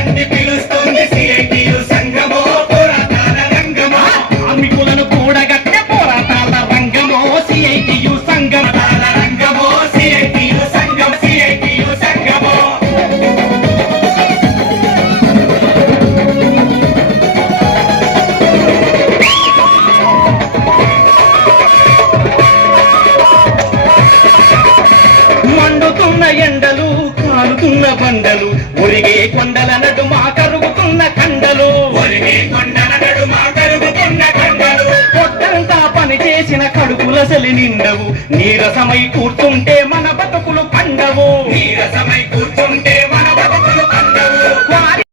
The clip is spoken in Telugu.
రండి పిలుస్తుంది సిఐటియు సంఘమో పోరాటాల రంగమో కార్మికులను కూడగట్టే పోరాటాల రంగమో సిఐటియు సంఘమాల రంగమో సిఐటియు సంఘం సిఐటియు సంఘమో మండుతున్న ఎండలు కాలుతున్న బండలు ఒరిగే కొండల నడుమ కరుగుతున్న కండలు ఒరిగే కొండల నడుమ కరుగుతున్న కండలు పొట్టంతా పని చేసిన కడుపుల సలి నిండవు నీరసమై కూర్చుంటే మన బతుకులు పండవు నీరసమై